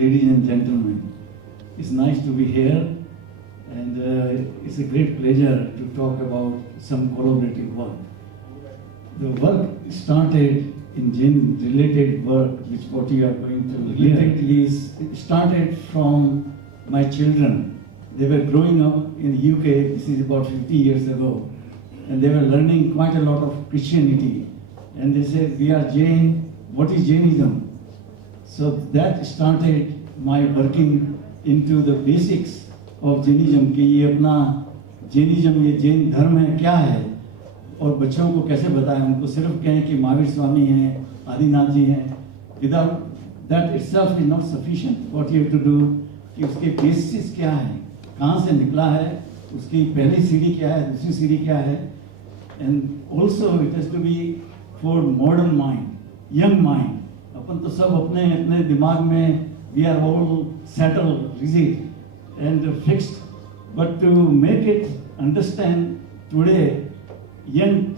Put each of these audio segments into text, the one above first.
ladies and gentlemen. It's nice to be here, and it's a great pleasure to talk about some collaborative work. The work started in Jain-related work, which what you are going to related is started from my children. They were growing up in the UK. This is about 50 years ago, and they were learning quite a lot of Christianity. And they said, "We are Jain. What is Jainism?" So that started my working into the basics of Jainism कि ये अपना Jainism, ये जैन धर्म है क्या है, और बच्चों को कैसे बताएं। उनको सिर्फ कहें कि महावीर स्वामी हैं, आदिनाथ जी हैं, without that itself is not sufficient. What you have to do कि उसके बेसिस क्या है, कहाँ से निकला है, उसकी पहली सीढ़ी क्या है, दूसरी सीढ़ी क्या है, and also it has to be for modern mind, young mind. अपन तो सब अपने अपने दिमाग में we are all settled, rigid and fixed, but to make it understand today young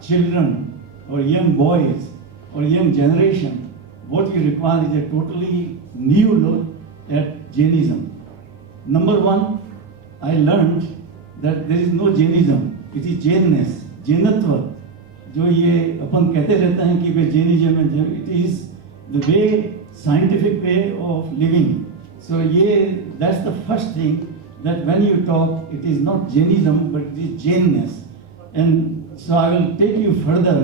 children or young boys or young generation, what you require is a totally new look at Jainism. Number one, I learned that there is no Jainism, it is Jainness, Jainatva. जो ये अपन कहते रहते हैं कि वे जैनिज्म है, it is the way scientific way of living. So ये that's the first thing that when you talk it is not Jainism but it is Jainness. And so I will take you further,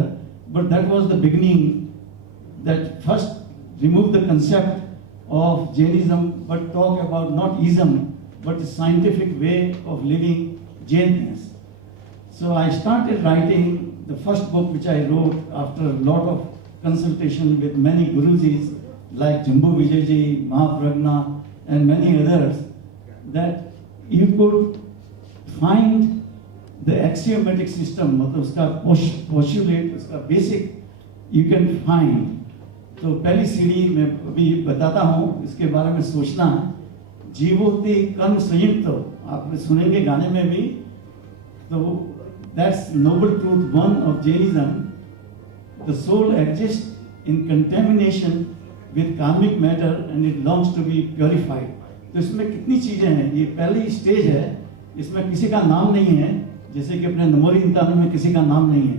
but that was the beginning, that first remove the concept of Jainism but talk about not ism but scientific way of living Jainness. So I started writing the first book, which I wrote after a lot of consultation with many gurujis like Jambu Vijayji, Mahapragna and many others, that you could find the axiomatic system, मतलब उसका postulate, उसका basic you can find. तो पहली सीढ़ी मैं अभी बताता हूँ, इसके बारे में सोचना. जीवोति कर्म संयुक्त, आप सुनेंगे गाने में भी. तो that's noble truth one of Jainism. The soul exists in contamination with karmic matter and it longs to be purified. तो इसमें कितनी चीजें हैं. ये पहली स्टेज है, इसमें किसी का नाम नहीं है, जैसे कि अपने नमोरी इंतान में किसी का नाम नहीं है.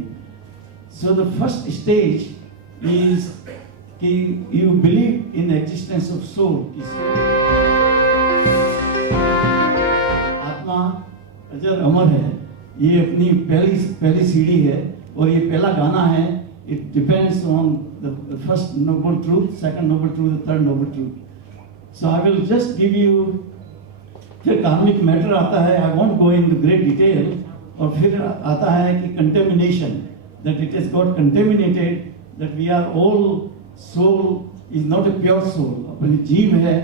So the first stage is कि you believe in existence of soul. आत्मा अजर अमर है. ये अपनी पहली सीढ़ी है और ये पहला गाना है. It depends on the first noble truth, second noble truth, third noble truth. So I will just give you. फिर कार्मिक मैटर आता है, I won't go in the great detail. और फिर आता है कि contamination, that it is got contaminated, that we are all soul is not a pure soul. अपनी जीव है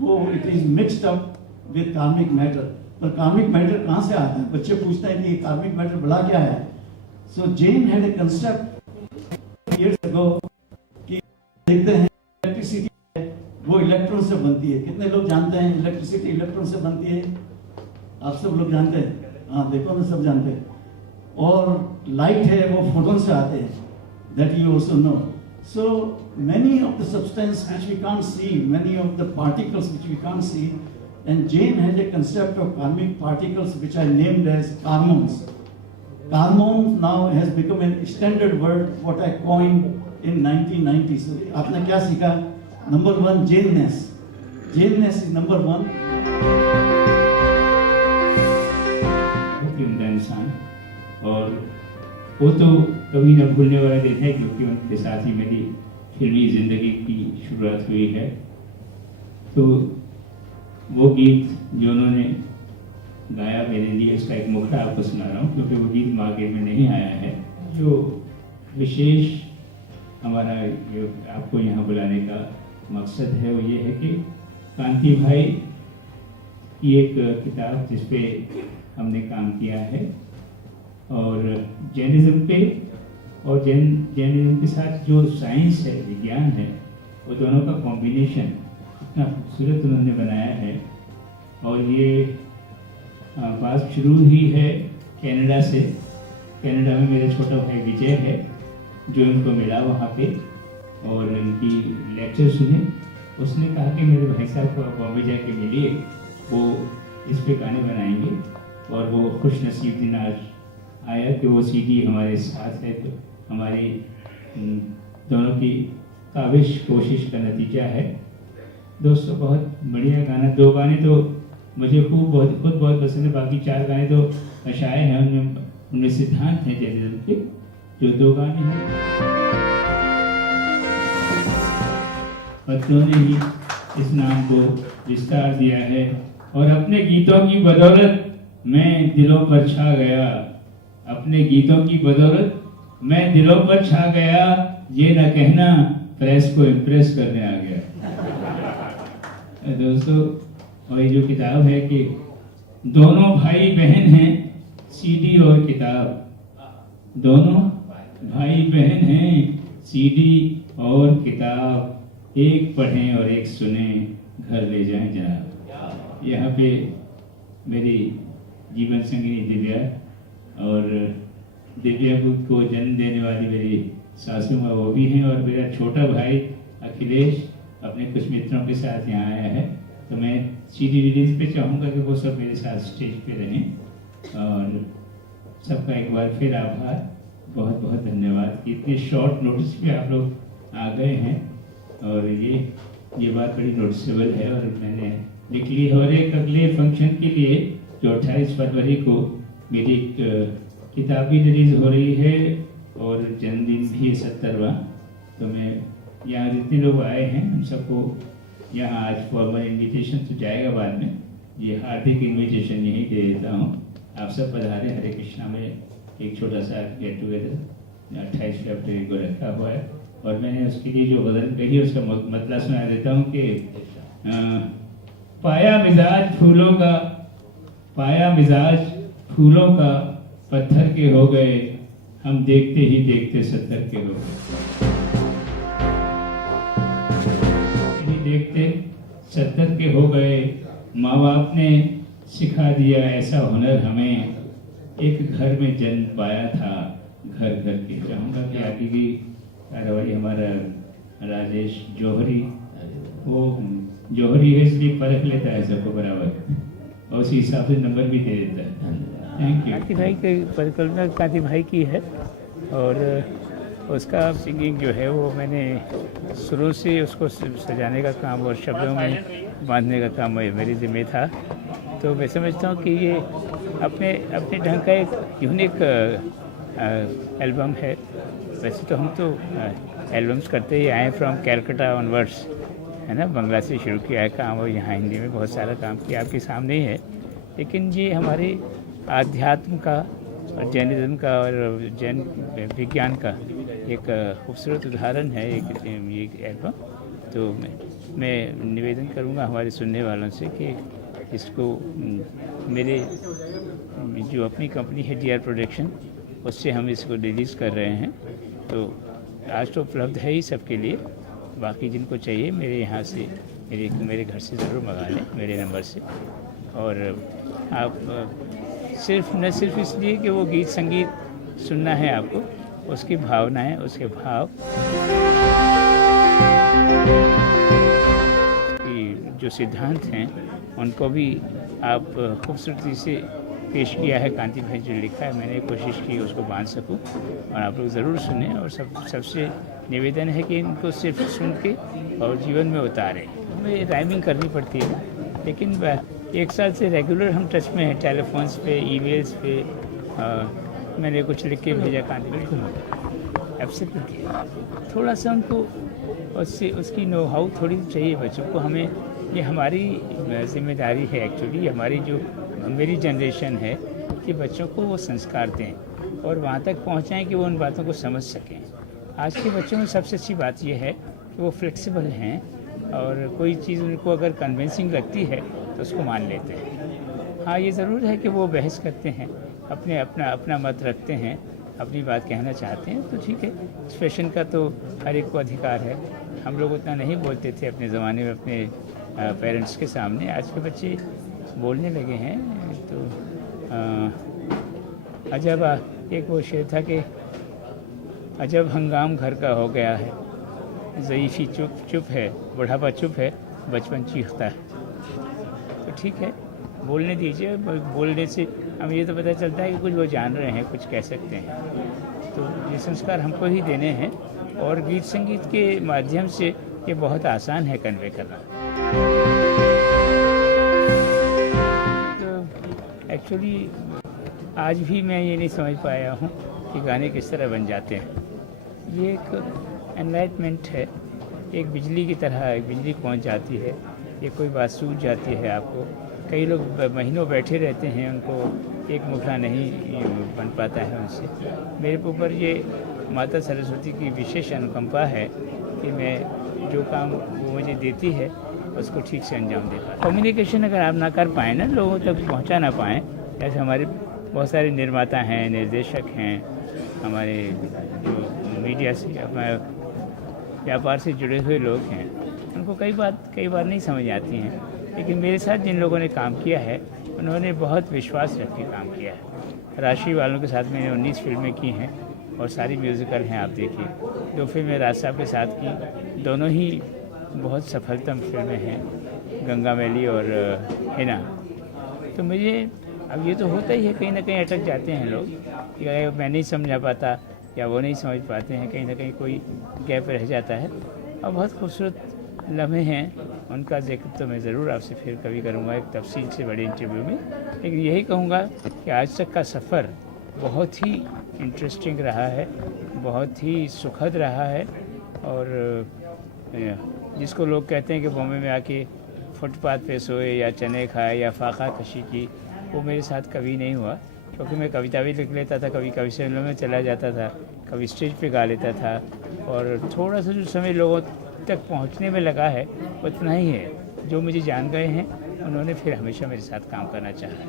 वो it is mixed up with karmic matter. पर कार्मिक मैटर कहाँ से आता है? बच्चे पूछते हैं कि कार्मिक मैटर बड़ा क्या है. So Jain had a concept years ago कि देखते हैं इलेक्ट्रिसिटी है वो इलेक्ट्रॉन से बनती है. कितने लोग जानते हैं इलेक्ट्रिसिटी इलेक्ट्रॉन से बनती है? आप सब लोग जानते हैं? हाँ, देखो ना, सब जानते हैं. और लाइट है वो फोटोन से आते हैं, that you also know. So many of the substance which we can't see, many of the particles which we can't see. And Jain has a concept of karmic particles which are named as karmons. Karmons now has become a standard word what I coined in 1990. So आपने क्या सीखा? Number one, Jainness. Jainness is number one. उम्दा इंसान, और वो तो कभी न भूलने वाला दिन है क्योंकि उनके साथ ही मेरी फिल्मी जिंदगी की शुरुआत हुई है. तो वो गीत जो उन्होंने गाया मेरे लिए, उसका एक मुखड़ा आपको सुना रहा हूँ क्योंकि वो गीत मार्केट में नहीं आया है. जो विशेष हमारा जो आपको यहाँ बुलाने का मकसद है वो ये है कि कांति भाई की एक किताब जिस पे हमने काम किया है, और जैनिज्म पे और जैनिज्म के साथ जो साइंस है, विज्ञान है, वो दोनों का कॉम्बिनेशन इतना खूबसूरत उन्होंने बनाया है. और ये बात शुरू हुई है कनाडा से. कनाडा में मेरा छोटा भाई विजय है जो इनको मिला वहाँ पे और इनकी लेक्चर सुने. उसने कहा कि मेरे भाई साहब को आप बॉम्बे जाके मिलिए, वो इस पे गाने बनाएंगे। और वो खुश नसीब दिन आज आया कि वो सीडी हमारे साथ है। तो हमारी दोनों की काविश कोशिश का नतीजा है। दोस्तों, बहुत बढ़िया गाना, 2 गाने तो मुझे खुद बहुत पसंद है। बाकी 4 गाने तो अशाए हैं, उनमें सिद्धांत हैं जैनिज्म के। जो 2 गाने हैं, बच्चों ने ही इस नाम को विस्तार दिया है। और अपने गीतों की बदौलत मैं दिलों पर छा गया, अपने गीतों की बदौलत मैं दिलों पर छा गया, ये ना कहना प्रेस को इम्प्रेस करने आ गया। दोस्तों, और ये जो किताब है कि दोनों भाई बहन हैं, सीडी और किताब। दोनों भाई बहन हैं, सीडी और किताब। एक पढ़ें और एक सुने, घर ले जाएं जनाब। यहाँ पे मेरी जीवन संगिनी दिव्या, और दिव्या को जन्म देने वाली मेरी सासू माँ वो भी हैं, और मेरा छोटा भाई अखिलेश अपने कुछ मित्रों के साथ यहाँ आया है। तो मैं सीडी रिलीज पे चाहूँगा कि वो सब मेरे साथ स्टेज पे रहें। और सबका एक बार फिर आभार, बहुत बहुत धन्यवाद कि इतने शॉर्ट नोटिस पे आप लोग आ गए हैं। और ये बात बड़ी नोटिसेबल है, और मैंने लिख ली है। और एक अगले फंक्शन के लिए जो 28 फरवरी को मेरी एक किताब भी रिलीज हो रही है, और जन्मदिन भी 70वां। तो मैं यहाँ जितने लोग आए हैं उन सबको यहाँ आज फॉर्मल इन्विटेशन तो जाएगा बाद में, ये हार्दिक इन्विटेशन यही दे देता हूँ। आप सब पधारे। हरे कृष्णा में एक छोटा सा गेट टुगेदर 28 फरवरी को रखा हुआ है। और मैंने उसके लिए जो गज़ल कही उसका मतलब सुना देता हूँ कि पाया मिजाज फूलों का पत्थर के हो गए, हम देखते ही देखते 70 के हो गए। देखते 70 के हो गए, माँ बाप ने सिखा दिया ऐसा हुनर हमें, एक घर में जन्म पाया था घर घर के। चाहूँगा कि आगे की कार्रवाई हमारा राजेश जौहरी, वो जौहरी है इसलिए परख लेता है सबको बराबर, और उसी हिसाब से नंबर भी दे देता है। Thank you. कांति भाई की परिकल्पना कांति भाई की है, और उसका सिंगिंग जो है वो मैंने शुरू से उसको सजाने का काम और शब्दों में बांधने का काम मेरे ज़िम्मे था। तो मैं समझता हूँ कि ये अपने अपने ढंग का एक यूनिक एल्बम है। वैसे तो हम तो एल्बम्स करते ही आए फ्रॉम कैलकाटा ऑनवर्ड्स, है ना, बंगला से शुरू किया है काम, और यहाँ हिंदी में बहुत सारा काम किया, आपके सामने ही है। लेकिन ये हमारे आध्यात्म का और जैनिज्म का और जैन विज्ञान का एक खूबसूरत उदाहरण है ये एल्बम। तो मैं निवेदन करूँगा हमारे सुनने वालों से कि इसको मेरे जो अपनी कंपनी है DR प्रोडक्शन, उससे हम इसको रिलीज़ कर रहे हैं। तो आज तो उपलब्ध है ही सबके लिए, बाकी जिनको चाहिए मेरे यहाँ से मेरे घर से ज़रूर मंगा लें, मेरे नंबर से। और आप न सिर्फ इसलिए कि वो गीत संगीत सुनना है आपको, उसकी भावनाएं, उसके भाव की जो सिद्धांत हैं उनको भी आप खूबसूरती से पेश किया है। कांति भाई जो लिखा है, मैंने कोशिश की उसको बांध सकूं, और आप लोग ज़रूर सुने। और सबसे निवेदन है कि इनको सिर्फ सुन के और जीवन में उतारें। हमें राइमिंग करनी पड़ती है, लेकिन 1 साल से रेगुलर हम टच में हैं, टेलीफोन्स पे, ईमेल्स पे। मैंने कुछ लिख के भेजा कांति भाई को, एब्सोल्युटली थोड़ा सा उनको उसकी नो हाउ थोड़ी चाहिए बच्चों को। हमें ये हमारी जिम्मेदारी है एक्चुअली, हमारी जो मेरी जनरेशन है कि बच्चों को वो संस्कार दें और वहाँ तक पहुँचाएँ कि वो उन बातों को समझ सकें। आज के बच्चों में सबसे अच्छी बात ये है कि वो फ्लेक्सिबल हैं, और कोई चीज़ उनको अगर कन्विंसिंग लगती है तो उसको मान लेते हैं। हाँ, ये ज़रूर है कि वो बहस करते हैं, अपना मत रखते हैं, अपनी बात कहना चाहते हैं, तो ठीक है। एक्सप्रेशन का तो हर एक को अधिकार है। हम लोग उतना नहीं बोलते थे अपने ज़माने में अपने पेरेंट्स के सामने, आज के बच्चे बोलने लगे हैं। तो अजब एक वो शेर था कि अजब हंगाम घर का हो गया है, ज़ईफ़ी चुप है, बुढ़ापा चुप है, बचपन चीखता है। तो ठीक है, बोलने दीजिए, बोलने से हमें ये तो पता चलता है कि कुछ वो जान रहे हैं, कुछ कह सकते हैं। तो ये संस्कार हमको ही देने हैं और गीत संगीत के माध्यम से ये बहुत आसान है कन्वे करना। तो एक्चुअली आज भी मैं ये नहीं समझ पाया हूँ कि गाने किस तरह बन जाते हैं। ये एक एनलाइटमेंट है, एक बिजली की तरह एक बिजली पहुँच जाती है, ये कोई बात सूझ जाती है आपको। कई लोग महीनों बैठे रहते हैं, उनको एक मुखड़ा नहीं बन पाता है उनसे। मेरे ऊपर ये माता सरस्वती की विशेष अनुकंपा है कि मैं जो काम वो मुझे देती है उसको ठीक से अंजाम दे पाता। कम्युनिकेशन अगर आप ना कर पाएँ ना, लोगों तक पहुंचा ना पाएँ, जैसे हमारे बहुत सारे निर्माता हैं, निर्देशक हैं, हमारे जो मीडिया से व्यापार से जुड़े हुए लोग हैं, उनको कई बार नहीं समझ आती हैं। लेकिन मेरे साथ जिन लोगों ने काम किया है उन्होंने बहुत विश्वास रख के काम किया है। राशि वालों के साथ मैंने 19 फिल्में की हैं और सारी म्यूज़िकल हैं। आप देखिए, 2 फिल्में राज साहब के साथ की, दोनों ही बहुत सफलतम फिल्में हैं, गंगा मैली और हिना। तो मुझे अब ये तो होता ही है, कहीं ना कहीं अटक जाते हैं लोग कि मैं नहीं समझा पाता या वो नहीं समझ पाते हैं, कहीं ना कहीं कोई गैप रह जाता है। और बहुत खूबसूरत लम्हे हैं, उनका जिक्र तो मैं ज़रूर आपसे फिर कभी करूँगा एक तफसील से बड़े इंटरव्यू में। लेकिन यही कहूँगा कि आज तक का सफ़र बहुत ही इंटरेस्टिंग रहा है, बहुत ही सुखद रहा है। और जिसको लोग कहते हैं कि बॉम्बे में आके फुटपाथ पे सोए या चने खाए या फाका कशी की, वो मेरे साथ कभी नहीं हुआ। क्योंकि मैं कविता भी लिख लेता था, कभी कवि सम्मेलन में चला जाता था, कभी स्टेज पे गा लेता था। और थोड़ा सा जो समय लोगों तक पहुंचने में लगा है उतना ही है। जो मुझे जान गए हैं उन्होंने फिर हमेशा मेरे साथ काम करना चाहा है।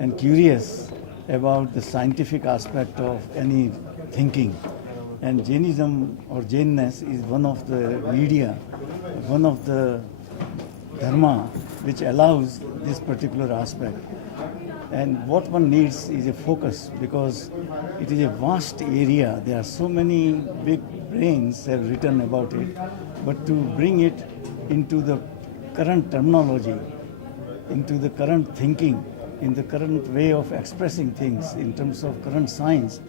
And curious about the scientific aspect of any thinking. And Jainism or Jainness is one of the media, one of the dharma which allows this particular aspect. And what one needs is a focus, because it is a vast area. There are so many big brains have written about it, but to bring it into the current terminology, into the current thinking, in the current way of expressing things in terms of current science,